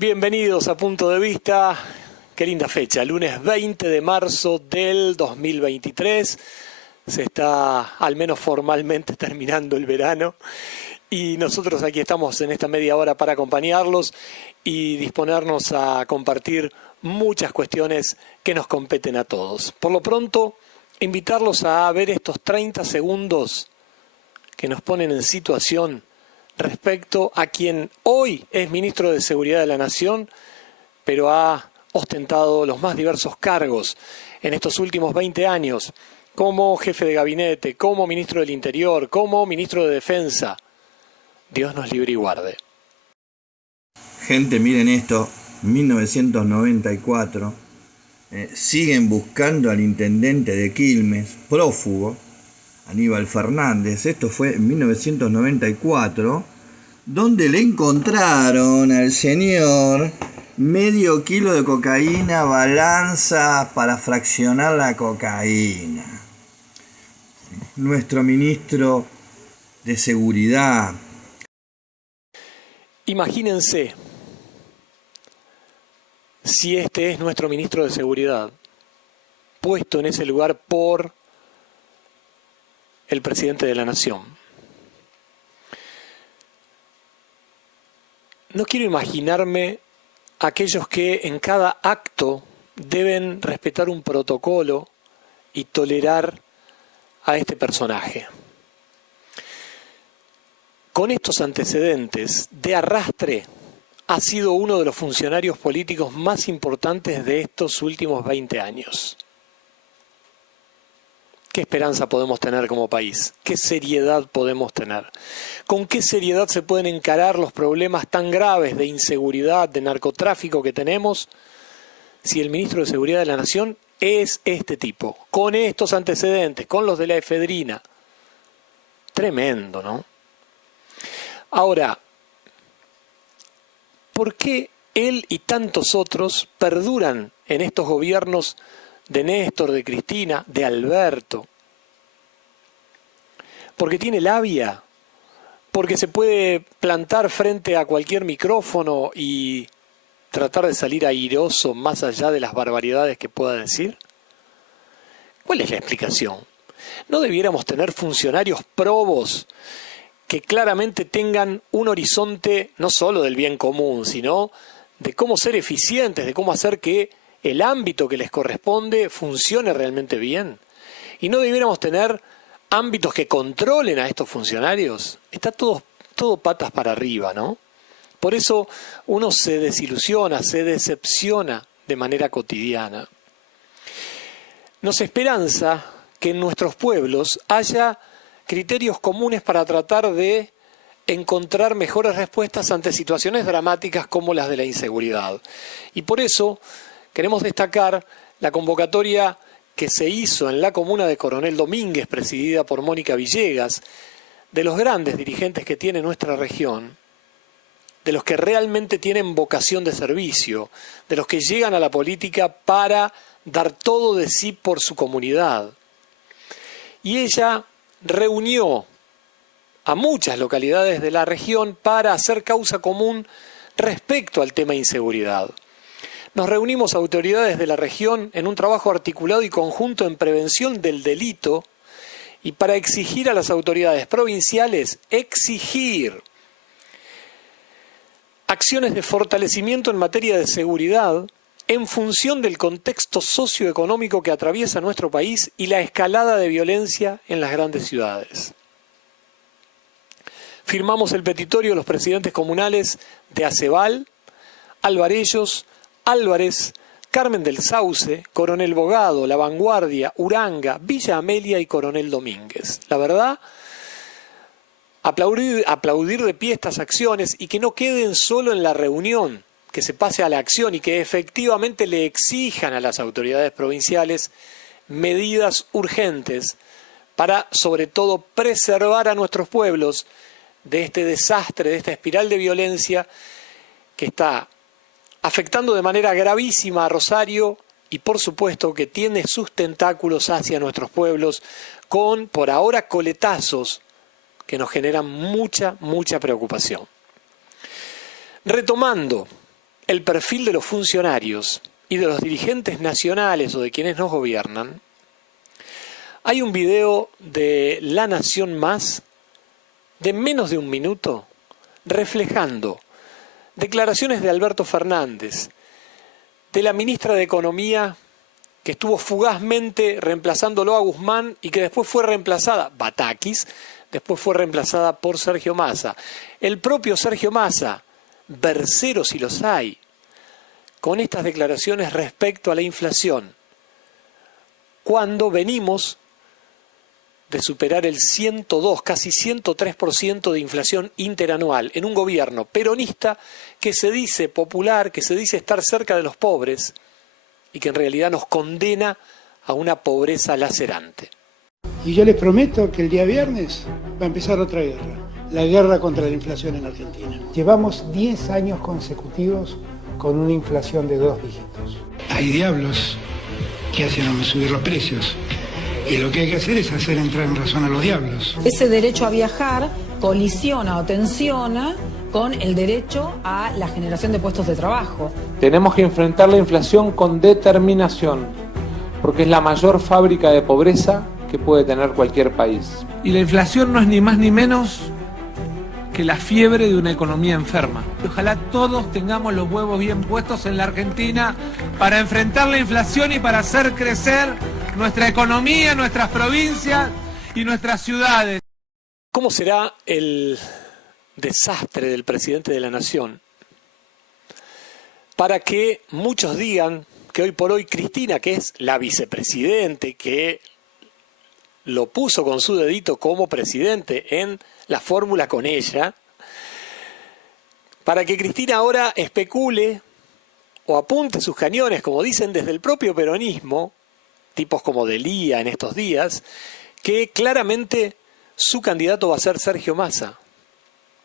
Bienvenidos a Punto de Vista. Qué linda fecha, lunes 20 de marzo del 2023. Se está, al menos formalmente, terminando el verano. Y nosotros aquí estamos en esta media hora para acompañarlos y disponernos a compartir muchas cuestiones que nos competen a todos. Por lo pronto, invitarlos a ver estos 30 segundos que nos ponen en situación respecto a quien hoy es ministro de Seguridad de la Nación, pero ha ostentado los más diversos cargos en estos últimos 20 años, como jefe de gabinete, como ministro del Interior, como ministro de Defensa. Dios nos libre y guarde. Gente, miren esto, 1994, siguen buscando al intendente de Quilmes, prófugo, Aníbal Fernández. Esto fue en 1994, donde le encontraron al señor medio kilo de cocaína, balanza para fraccionar la cocaína. Nuestro ministro de Seguridad. Imagínense si este es nuestro ministro de Seguridad, puesto en ese lugar por el presidente de la Nación. No quiero imaginarme aquellos que en cada acto deben respetar un protocolo y tolerar a este personaje. Con estos antecedentes de arrastre, ha sido uno de los funcionarios políticos más importantes de estos últimos 20 años. ¿Qué esperanza podemos tener como país? ¿Qué seriedad podemos tener? ¿Con qué seriedad se pueden encarar los problemas tan graves de inseguridad, de narcotráfico que tenemos, si el ministro de Seguridad de la Nación es este tipo, con estos antecedentes, con los de la efedrina? Tremendo, ¿no? Ahora, ¿por qué él y tantos otros perduran en estos gobiernos de Néstor, de Cristina, de Alberto? Porque tiene labia, porque se puede plantar frente a cualquier micrófono y tratar de salir airoso más allá de las barbaridades que pueda decir. ¿Cuál es la explicación? ¿No debiéramos tener funcionarios probos que claramente tengan un horizonte no solo del bien común, sino de cómo ser eficientes, de cómo hacer que el ámbito que les corresponde funcione realmente bien? ¿Y no debiéramos tener ámbitos que controlen a estos funcionarios? Está todo patas para arriba, ¿no? Por eso uno se desilusiona, se decepciona de manera cotidiana. Nos esperanza que en nuestros pueblos haya criterios comunes para tratar de encontrar mejores respuestas ante situaciones dramáticas como las de la inseguridad. Y por eso queremos destacar la convocatoria que se hizo en la comuna de Coronel Domínguez, presidida por Mónica Villegas, de los grandes dirigentes que tiene nuestra región, de los que realmente tienen vocación de servicio, de los que llegan a la política para dar todo de sí por su comunidad. Y ella reunió a muchas localidades de la región para hacer causa común respecto al tema inseguridad. Nos reunimos autoridades de la región en un trabajo articulado y conjunto en prevención del delito y para exigir a las autoridades provinciales, acciones de fortalecimiento en materia de seguridad en función del contexto socioeconómico que atraviesa nuestro país y la escalada de violencia en las grandes ciudades. Firmamos el petitorio los presidentes comunales de Acebal, Alvarellos, Álvarez, Carmen del Sauce, Coronel Bogado, La Vanguardia, Uranga, Villa Amelia y Coronel Domínguez. La verdad, aplaudir de pie estas acciones y que no queden solo en la reunión, que se pase a la acción y que efectivamente le exijan a las autoridades provinciales medidas urgentes para, sobre todo, preservar a nuestros pueblos de este desastre, de esta espiral de violencia que está afectando de manera gravísima a Rosario y, por supuesto, que tiene sus tentáculos hacia nuestros pueblos con, por ahora, coletazos que nos generan mucha preocupación. Retomando el perfil de los funcionarios y de los dirigentes nacionales o de quienes nos gobiernan, hay un video de La Nación Más de menos de un minuto reflejando declaraciones de Alberto Fernández, de la ministra de Economía, que estuvo fugazmente reemplazándolo a Guzmán y que después fue reemplazada, Batakis, después fue reemplazada por Sergio Massa. El propio Sergio Massa, verseros si los hay, con estas declaraciones respecto a la inflación, cuando venimos de superar el 102, casi 103% de inflación interanual en un gobierno peronista que se dice popular, que se dice estar cerca de los pobres y que en realidad nos condena a una pobreza lacerante. Y yo les prometo que el día viernes va a empezar otra guerra, la guerra contra la inflación en Argentina. Llevamos 10 años consecutivos con una inflación de 2 dígitos. Hay diablos que hacen subir los precios. Y lo que hay que hacer es hacer entrar en razón a los diablos. Ese derecho a viajar colisiona o tensiona con el derecho a la generación de puestos de trabajo. Tenemos que enfrentar la inflación con determinación, porque es la mayor fábrica de pobreza que puede tener cualquier país. Y la inflación no es ni más ni menos que la fiebre de una economía enferma. Ojalá todos tengamos los huevos bien puestos en la Argentina para enfrentar la inflación y para hacer crecer nuestra economía, nuestras provincias y nuestras ciudades. ¿Cómo será el desastre del presidente de la Nación para que muchos digan que hoy por hoy Cristina, que es la vicepresidente, que lo puso con su dedito como presidente en la fórmula con ella, para que Cristina ahora especule o apunte sus cañones, como dicen desde el propio peronismo, tipos como Delía en estos días, que claramente su candidato va a ser Sergio Massa?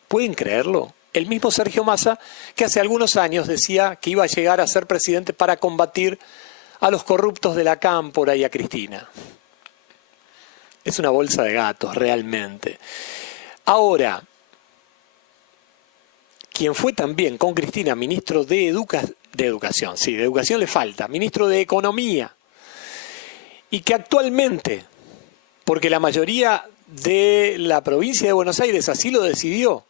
¿Pueden creerlo? El mismo Sergio Massa que hace algunos años decía que iba a llegar a ser presidente para combatir a los corruptos de la Cámpora y a Cristina. Es una bolsa de gatos, realmente. Ahora, quien fue también con Cristina ministro de Educación, sí, de Educación le falta, ministro de Economía, y que actualmente, porque la mayoría de la provincia de Buenos Aires así lo decidió,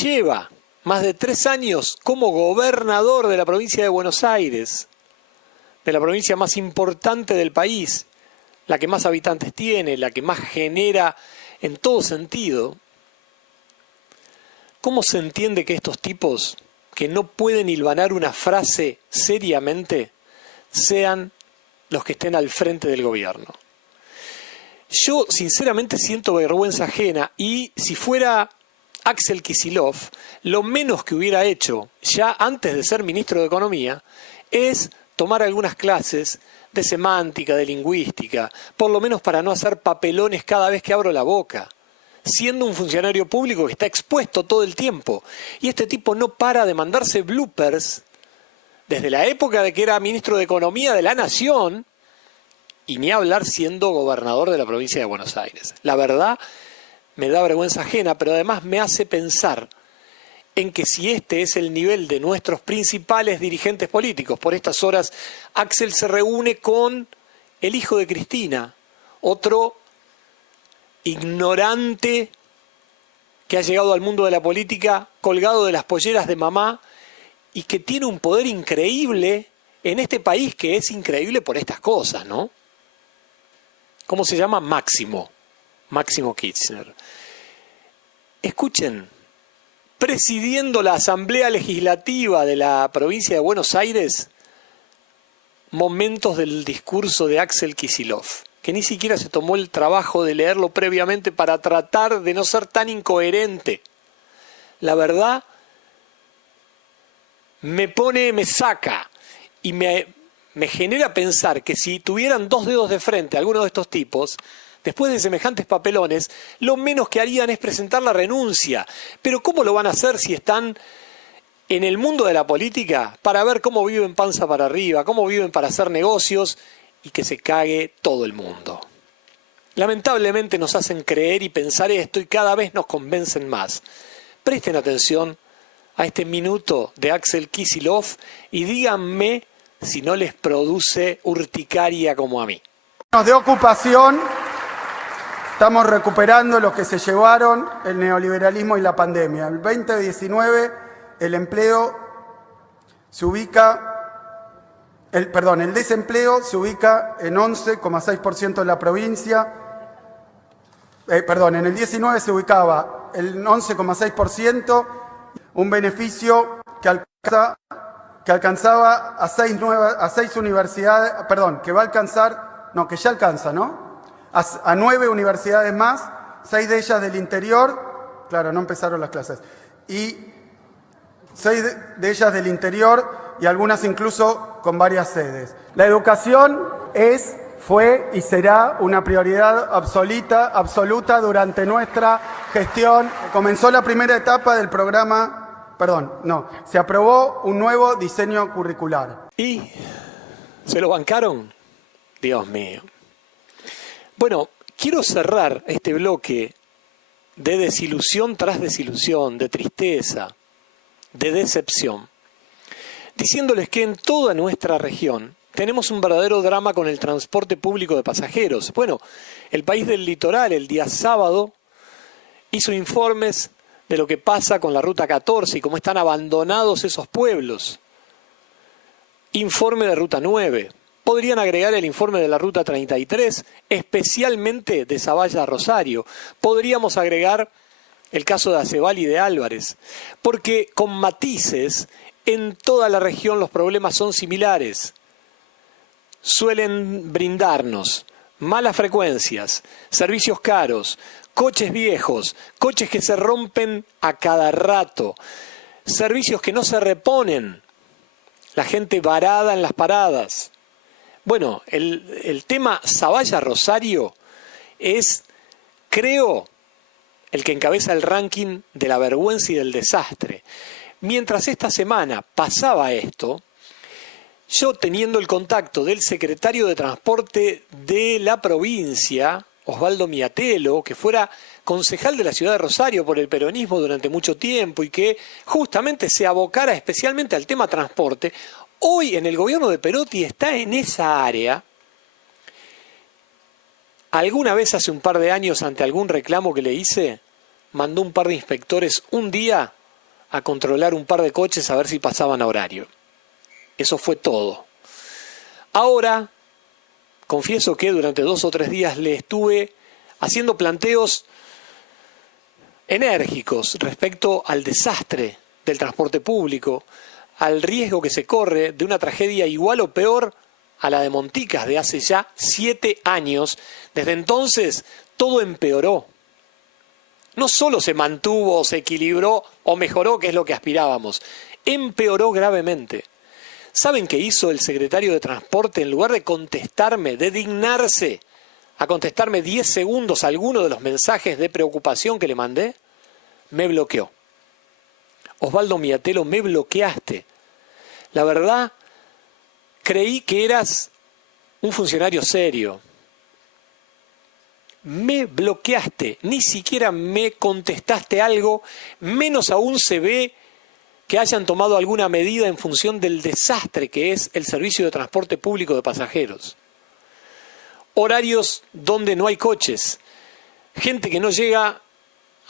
lleva más de 3 años como gobernador de la provincia de Buenos Aires, de la provincia más importante del país, la que más habitantes tiene, la que más genera en todo sentido. ¿Cómo se entiende que estos tipos que no pueden hilvanar una frase seriamente sean los que estén al frente del gobierno? Yo sinceramente siento vergüenza ajena y si fuera Axel Kicillof, lo menos que hubiera hecho ya antes de ser ministro de Economía es tomar algunas clases de semántica, de lingüística, por lo menos para no hacer papelones cada vez que abro la boca, siendo un funcionario público que está expuesto todo el tiempo. Y este tipo no para de mandarse bloopers desde la época de que era ministro de Economía de la Nación, y ni hablar siendo gobernador de la provincia de Buenos Aires. La verdad, me da vergüenza ajena, pero además me hace pensar en que si este es el nivel de nuestros principales dirigentes políticos, por estas horas Axel se reúne con el hijo de Cristina, otro ignorante que ha llegado al mundo de la política colgado de las polleras de mamá y que tiene un poder increíble en este país, que es increíble por estas cosas, ¿no? ¿Cómo se llama? Máximo Kirchner. Escuchen, presidiendo la Asamblea Legislativa de la provincia de Buenos Aires, momentos del discurso de Axel Kicillof, que ni siquiera se tomó el trabajo de leerlo previamente para tratar de no ser tan incoherente. La verdad, me saca y me genera pensar que si tuvieran 2 dedos de frente algunos de estos tipos, después de semejantes papelones, lo menos que harían es presentar la renuncia. Pero ¿cómo lo van a hacer si están en el mundo de la política para ver cómo viven panza para arriba, cómo viven para hacer negocios y que se cague todo el mundo? Lamentablemente nos hacen creer y pensar esto y cada vez nos convencen más. Presten atención a este minuto de Axel Kicillof y díganme si no les produce urticaria como a mí. De ocupación, estamos recuperando lo que se llevaron el neoliberalismo y la pandemia. El 2019 el empleo se ubica, el desempleo se ubica en 11,6% en la provincia. En el 19 se ubicaba el 11,6%, un beneficio que alcanzaba a 6 universidades, que va a alcanzar, que ya alcanza, ¿no? A 9 universidades más, 6 de ellas del interior, claro, no empezaron las clases, y 6 de ellas del interior y algunas incluso con varias sedes. La educación fue y será una prioridad absoluta durante nuestra gestión. Comenzó la primera etapa del programa. Se aprobó un nuevo diseño curricular. ¿Y se lo bancaron? Dios mío. Bueno, quiero cerrar este bloque de desilusión tras desilusión, de tristeza, de decepción, diciéndoles que en toda nuestra región tenemos un verdadero drama con el transporte público de pasajeros. Bueno, el País del Litoral el día sábado hizo informes de lo que pasa con la Ruta 14 y cómo están abandonados esos pueblos. Informe de Ruta 9. Podrían agregar el informe de la Ruta 33, especialmente de Zavalla a Rosario. Podríamos agregar el caso de Acebal y de Álvarez, porque con matices en toda la región los problemas son similares. Suelen brindarnos malas frecuencias, servicios caros, coches viejos, coches que se rompen a cada rato, servicios que no se reponen, la gente varada en las paradas. Bueno, el tema Zavalla-Rosario es, creo, el que encabeza el ranking de la vergüenza y del desastre. Mientras esta semana pasaba esto, yo teniendo el contacto del secretario de Transporte de la provincia, Osvaldo Miatelo, que fuera concejal de la ciudad de Rosario por el peronismo durante mucho tiempo y que justamente se abocara especialmente al tema transporte, hoy en el gobierno de Perotti está en esa área. Alguna vez hace un par de años, ante algún reclamo que le hice, mandó un par de inspectores un día a controlar un par de coches a ver si pasaban a horario. Eso fue todo. Ahora, confieso que durante 2 o 3 días le estuve haciendo planteos enérgicos respecto al desastre del transporte público, al riesgo que se corre de una tragedia igual o peor a la de Monticas de hace ya 7 años. Desde entonces todo empeoró. No solo se mantuvo, se equilibró o mejoró, que es lo que aspirábamos, empeoró gravemente. ¿Saben qué hizo el secretario de Transporte? En lugar de contestarme, de dignarse a contestarme 10 segundos a alguno de los mensajes de preocupación que le mandé, me bloqueó. Osvaldo Miatelo, me bloqueaste. La verdad, creí que eras un funcionario serio. Me bloqueaste, ni siquiera me contestaste algo, menos aún se ve que hayan tomado alguna medida en función del desastre que es el servicio de transporte público de pasajeros. Horarios donde no hay coches, gente que no llega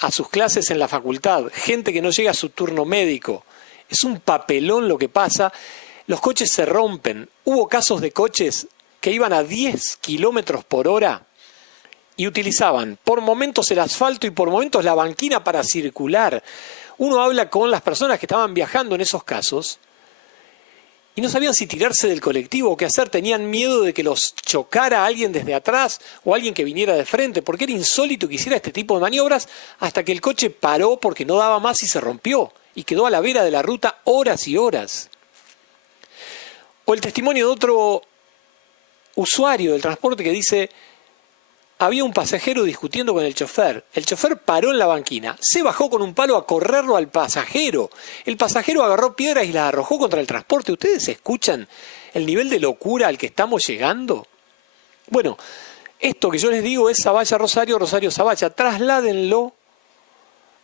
a sus clases en la facultad, gente que no llega a su turno médico. Es un papelón lo que pasa, los coches se rompen. Hubo casos de coches que iban a 10 kilómetros por hora y utilizaban por momentos el asfalto y por momentos la banquina para circular. Uno habla con las personas que estaban viajando en esos casos y no sabían si tirarse del colectivo o qué hacer. Tenían miedo de que los chocara alguien desde atrás o alguien que viniera de frente, porque era insólito que hiciera este tipo de maniobras hasta que el coche paró porque no daba más y se rompió y quedó a la vera de la ruta horas y horas. O el testimonio de otro usuario del transporte que dice: había un pasajero discutiendo con el chofer. El chofer paró en la banquina, se bajó con un palo a correrlo al pasajero. El pasajero agarró piedras y las arrojó contra el transporte. ¿Ustedes escuchan el nivel de locura al que estamos llegando? Bueno, esto que yo les digo es Zavalla-Rosario, Rosario-Zavalla. Trasládenlo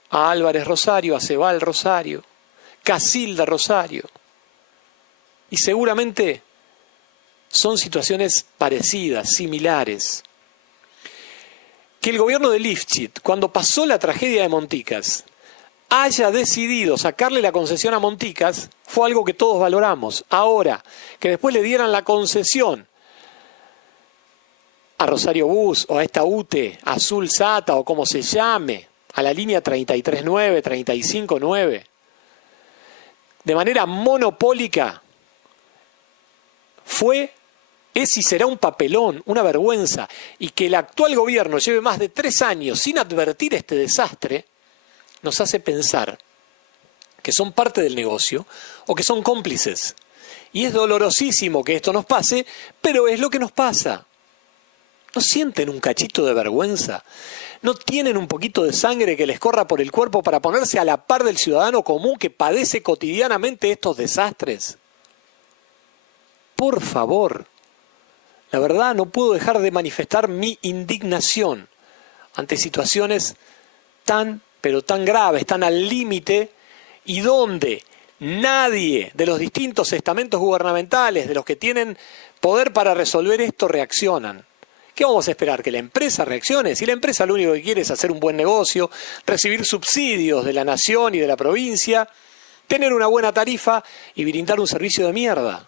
a Álvarez-Rosario, a Acebal-Rosario. Casilda, Rosario. Y seguramente son situaciones parecidas, similares. Que el gobierno de Lifchit, cuando pasó la tragedia de Monticas, haya decidido sacarle la concesión a Monticas, fue algo que todos valoramos. Ahora, que después le dieran la concesión a Rosario Bus o a esta UTE, Azul Sata o como se llame, a la línea 33.9, 35.9, de manera monopólica, es y será un papelón, una vergüenza, y que el actual gobierno lleve más de 3 años sin advertir este desastre, nos hace pensar que son parte del negocio o que son cómplices. Y es dolorosísimo que esto nos pase, pero es lo que nos pasa. ¿No sienten un cachito de vergüenza? ¿No tienen un poquito de sangre que les corra por el cuerpo para ponerse a la par del ciudadano común que padece cotidianamente estos desastres? Por favor, la verdad no puedo dejar de manifestar mi indignación ante situaciones tan, pero tan graves, tan al límite, y donde nadie de los distintos estamentos gubernamentales, de los que tienen poder para resolver esto, reaccionan. ¿Qué vamos a esperar? ¿Que la empresa reaccione? Si la empresa lo único que quiere es hacer un buen negocio, recibir subsidios de la nación y de la provincia, tener una buena tarifa y brindar un servicio de mierda.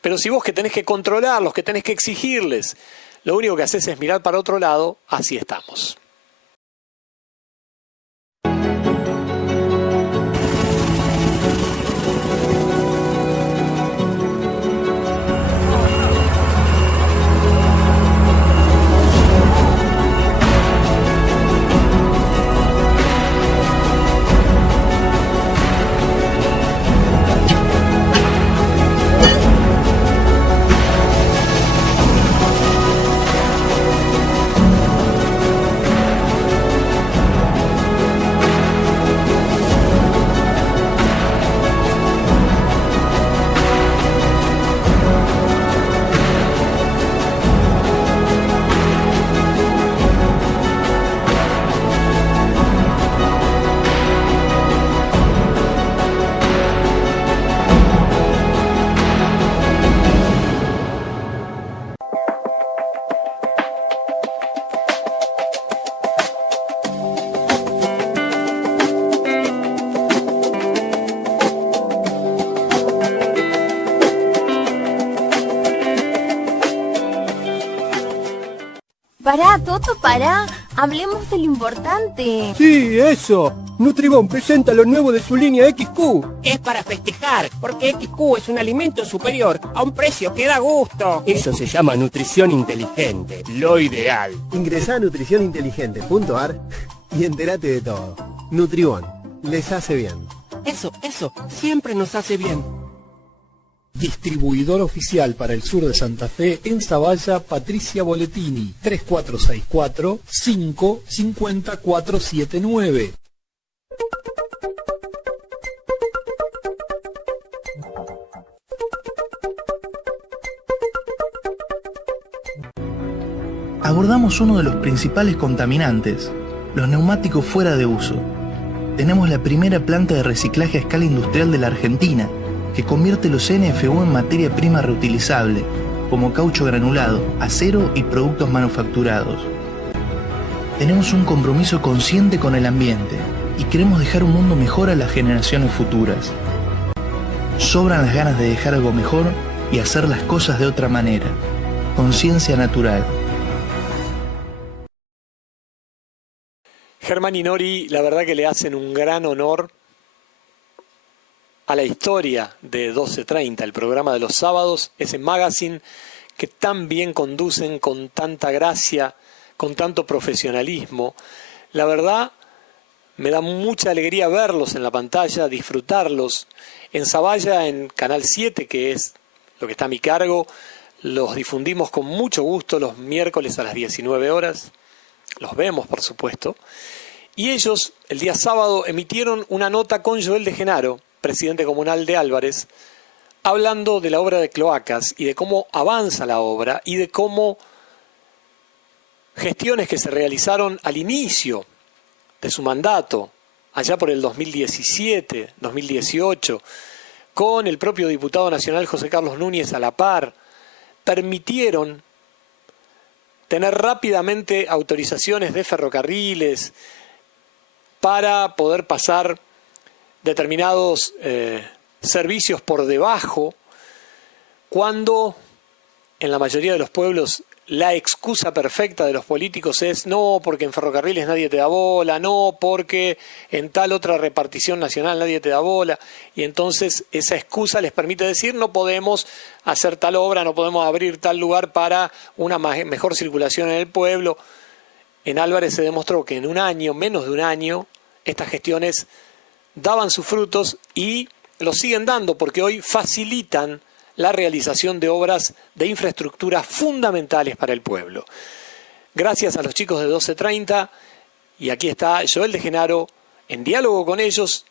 Pero si vos que tenés que controlarlos, que tenés que exigirles, lo único que haces es mirar para otro lado, así estamos. Pará, Toto, pará. Hablemos de lo importante. Sí, eso. Nutribón presenta lo nuevo de su línea XQ. Es para festejar, porque XQ es un alimento superior a un precio que da gusto. Eso se llama nutrición inteligente, lo ideal. Ingresá a nutricioninteligente.ar y entérate de todo. Nutribón, les hace bien. Eso, siempre nos hace bien. Distribuidor oficial para el sur de Santa Fe en Zavalla, Patricia Boletini, 3464-55479. Abordamos uno de los principales contaminantes, los neumáticos fuera de uso. Tenemos la primera planta de reciclaje a escala industrial de la Argentina, que convierte los NFU en materia prima reutilizable, como caucho granulado, acero y productos manufacturados. Tenemos un compromiso consciente con el ambiente y queremos dejar un mundo mejor a las generaciones futuras. Sobran las ganas de dejar algo mejor y hacer las cosas de otra manera. Conciencia natural. Germán y Nori, la verdad que le hacen un gran honor a la historia de 1230, el programa de los sábados, ese magazine que tan bien conducen, con tanta gracia, con tanto profesionalismo. La verdad, me da mucha alegría verlos en la pantalla, disfrutarlos. En Zavalla, en Canal 7, que es lo que está a mi cargo, los difundimos con mucho gusto los miércoles a las 19 horas. Los vemos, por supuesto. Y ellos, el día sábado, emitieron una nota con Joel de Genaro, presidente comunal de Álvarez, hablando de la obra de cloacas y de cómo avanza la obra y de cómo gestiones que se realizaron al inicio de su mandato, allá por el 2017, 2018, con el propio diputado nacional José Carlos Núñez a la par, permitieron tener rápidamente autorizaciones de ferrocarriles para poder pasar determinados servicios por debajo, cuando en la mayoría de los pueblos la excusa perfecta de los políticos es no, porque en ferrocarriles nadie te da bola, no, porque en tal otra repartición nacional nadie te da bola, y entonces esa excusa les permite decir no podemos hacer tal obra, no podemos abrir tal lugar para una mejor circulación en el pueblo. En Álvarez se demostró que en un año, menos de un año, estas gestiones daban sus frutos y los siguen dando, porque hoy facilitan la realización de obras de infraestructura fundamentales para el pueblo. Gracias a los chicos de 1230, y aquí está Joel de Genaro en diálogo con ellos,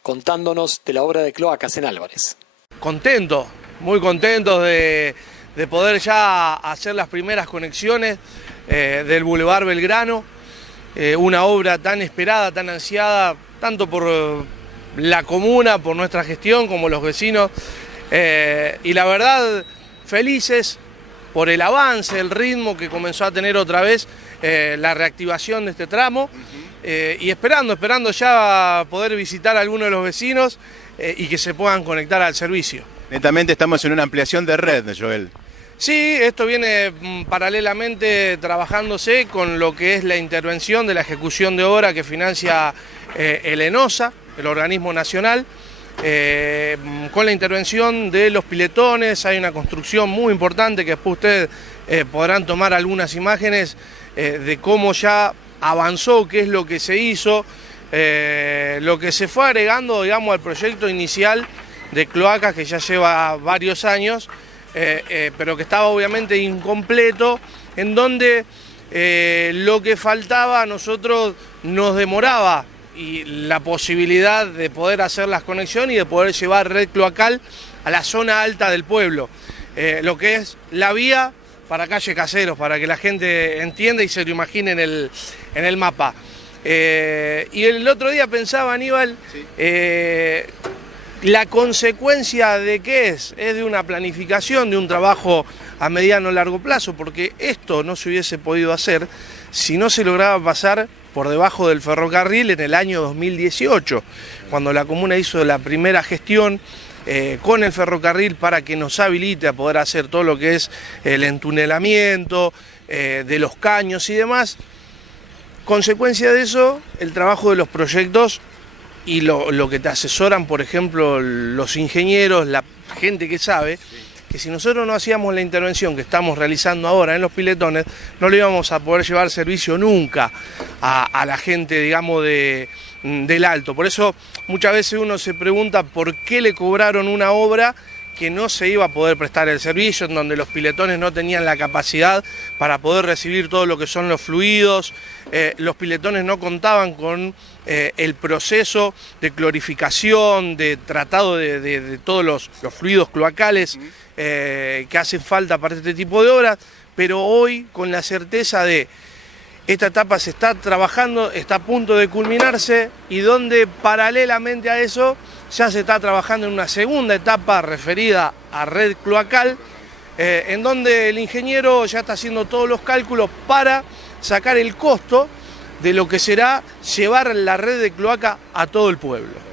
contándonos de la obra de cloacas en Álvarez. Contento, muy contentos de poder ya hacer las primeras conexiones del Boulevard Belgrano, una obra tan esperada, tan ansiada, tanto por la comuna, por nuestra gestión, como los vecinos. Y la verdad, felices por el avance, el ritmo que comenzó a tener otra vez la reactivación de este tramo, y esperando ya poder visitar a algunos de los vecinos y que se puedan conectar al servicio. Netamente estamos en una ampliación de red, Joel. Sí, esto viene paralelamente trabajándose con lo que es la intervención de la ejecución de obra que financia el ENOSA, el organismo nacional. Con la intervención de los piletones hay una construcción muy importante que después ustedes podrán tomar algunas imágenes de cómo ya avanzó, qué es lo que se hizo, lo que se fue agregando, digamos, al proyecto inicial de cloacas que ya lleva varios años, pero que estaba obviamente incompleto, en donde lo que faltaba a nosotros nos demoraba, y la posibilidad de poder hacer las conexiones y de poder llevar red cloacal a la zona alta del pueblo. Lo que es la vía para calle Caseros, para que la gente entienda y se lo imagine en el mapa. Y el otro día pensaba, Aníbal, sí, la consecuencia de qué es de una planificación, de un trabajo a mediano o largo plazo, porque esto no se hubiese podido hacer si no se lograba pasar por debajo del ferrocarril en el año 2018, cuando la comuna hizo la primera gestión con el ferrocarril para que nos habilite a poder hacer todo lo que es el entunelamiento de los caños y demás. Consecuencia de eso, el trabajo de los proyectos y lo que te asesoran, por ejemplo, los ingenieros, la gente que sabe, que si nosotros no hacíamos la intervención que estamos realizando ahora en los piletones, no le íbamos a poder llevar servicio nunca a la gente, digamos, del Alto. Por eso muchas veces uno se pregunta por qué le cobraron una obra que no se iba a poder prestar el servicio, en donde los piletones no tenían la capacidad para poder recibir todo lo que son los fluidos, los piletones no contaban con el proceso de clorificación, de tratado de todos los fluidos cloacales que hacen falta para este tipo de obras, pero hoy con la certeza de esta etapa se está trabajando, está a punto de culminarse, y donde paralelamente a eso ya se está trabajando en una segunda etapa referida a red cloacal, en donde el ingeniero ya está haciendo todos los cálculos para sacar el costo de lo que será llevar la red de cloaca a todo el pueblo.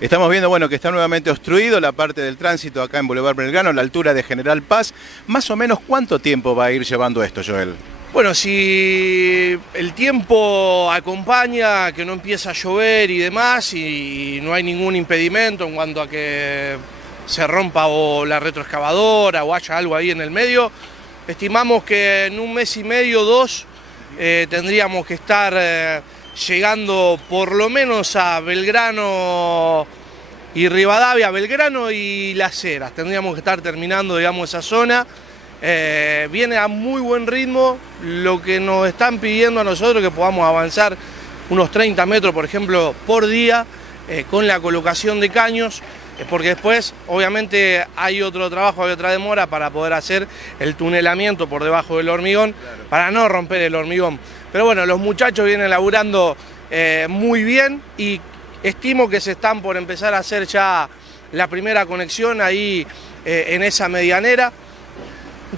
Estamos viendo, bueno, que está nuevamente obstruido la parte del tránsito acá en Boulevard Belgrano, a la altura de General Paz. Más o menos, ¿cuánto tiempo va a ir llevando esto, Joel? Bueno, si el tiempo acompaña, que no empieza a llover y demás, y no hay ningún impedimento en cuanto a que se rompa o la retroexcavadora o haya algo ahí en el medio, estimamos que en un mes y medio, 2, tendríamos que estar llegando por lo menos a Belgrano y Rivadavia, Belgrano y Las Heras. Tendríamos que estar terminando, digamos, esa zona. Viene a muy buen ritmo. Lo que nos están pidiendo a nosotros que podamos avanzar unos 30 metros, por ejemplo, por día, con la colocación de caños, porque después, obviamente, hay otro trabajo, hay otra demora para poder hacer el tunelamiento por debajo del hormigón, claro, para no romper el hormigón. Pero bueno, los muchachos vienen laburando muy bien y estimo que se están por empezar a hacer ya la primera conexión ahí en esa medianera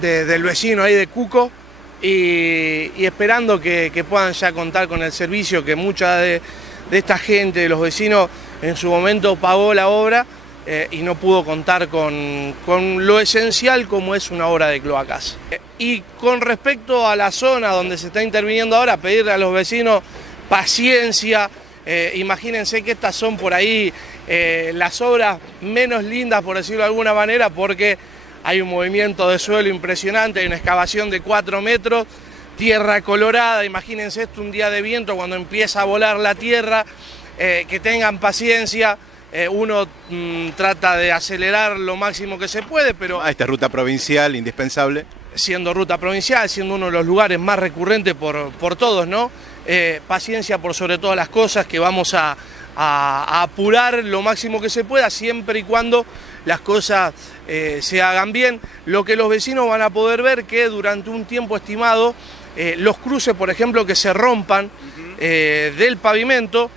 del vecino ahí de Cuco y esperando que puedan ya contar con el servicio que mucha de esta gente, de los vecinos, en su momento pagó la obra y no pudo contar con lo esencial como es una obra de cloacas. Y con respecto a la zona donde se está interviniendo ahora, pedirle a los vecinos paciencia. Imagínense que estas son por ahí las obras menos lindas, por decirlo de alguna manera, porque hay un movimiento de suelo impresionante, hay una excavación de 4 metros, tierra colorada. Imagínense esto un día de viento cuando empieza a volar la tierra, que tengan paciencia. Uno trata de acelerar lo máximo que se puede, pero... Esta ruta provincial, indispensable. Siendo ruta provincial, siendo uno de los lugares más recurrentes por todos, ¿no? Paciencia por sobre todas las cosas, que vamos a apurar lo máximo que se pueda, siempre y cuando las cosas se hagan bien. Lo que los vecinos van a poder ver que durante un tiempo estimado, los cruces, por ejemplo, que se rompan del pavimento,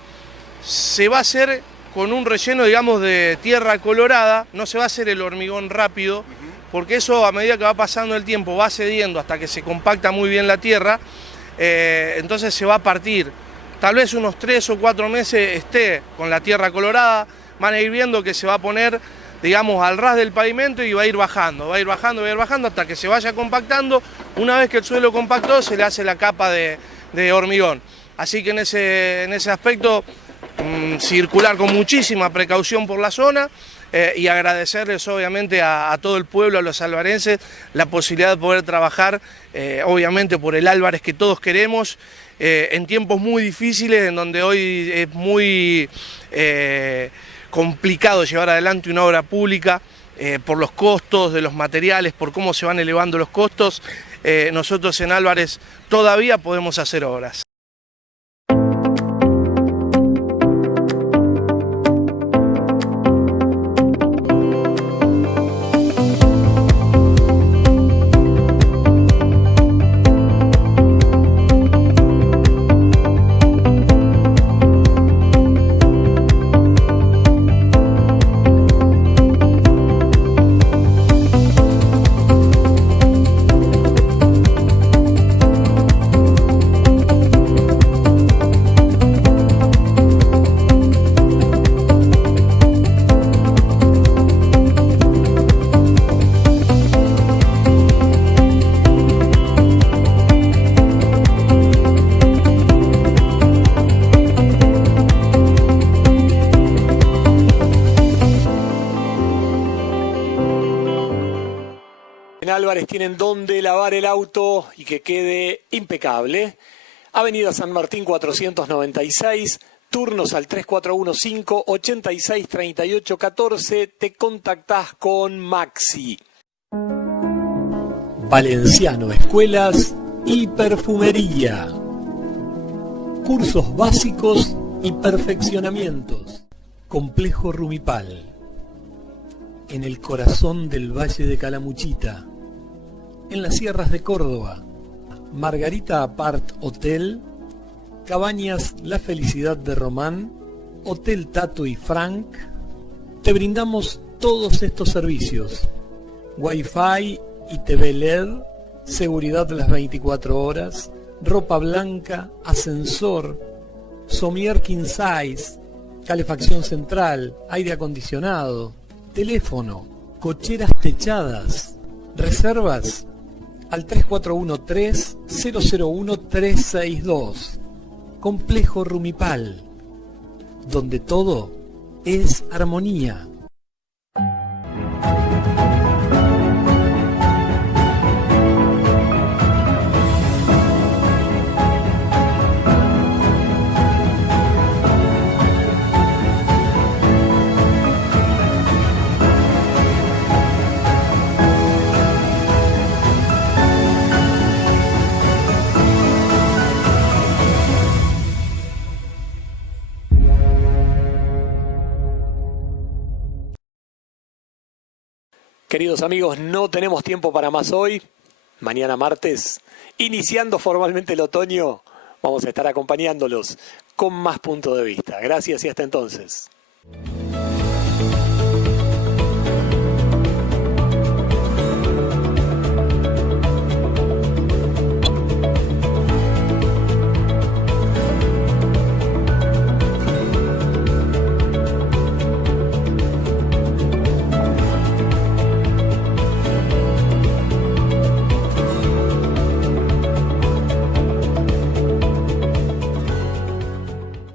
se va a hacer con un relleno, digamos, de tierra colorada, no se va a hacer el hormigón rápido, porque eso a medida que va pasando el tiempo va cediendo hasta que se compacta muy bien la tierra, entonces se va a partir. Tal vez unos 3 o 4 meses esté con la tierra colorada, van a ir viendo que se va a poner, digamos, al ras del pavimento y va a ir bajando, hasta que se vaya compactando. Una vez que el suelo compactó, se le hace la capa de hormigón. Así que en ese aspecto, circular con muchísima precaución por la zona y agradecerles obviamente a todo el pueblo, a los albarenses, la posibilidad de poder trabajar, obviamente por el Álvarez que todos queremos, en tiempos muy difíciles, en donde hoy es muy complicado llevar adelante una obra pública por los costos de los materiales, por cómo se van elevando los costos. Nosotros en Álvarez todavía podemos hacer obras. Álvarez tienen donde lavar el auto y que quede impecable. Avenida San Martín 496, turnos al 3415-863814, te contactás con Maxi. Valenciano Escuelas y Perfumería. Cursos básicos y perfeccionamientos. Complejo Rumipal. En el corazón del Valle de Calamuchita. En las sierras de Córdoba. Margarita Apart Hotel, Cabañas La Felicidad de Román, Hotel Tato y Frank. Te brindamos todos estos servicios: Wi-Fi y TV LED, seguridad de las 24 horas, ropa blanca, ascensor, somier king size, calefacción central, aire acondicionado, teléfono, cocheras techadas. Reservas al 3413-001-362. Complejo Rumipal, donde todo es armonía. Queridos amigos, no tenemos tiempo para más hoy. Mañana martes, iniciando formalmente el otoño, vamos a estar acompañándolos con más punto de vista. Gracias y hasta entonces.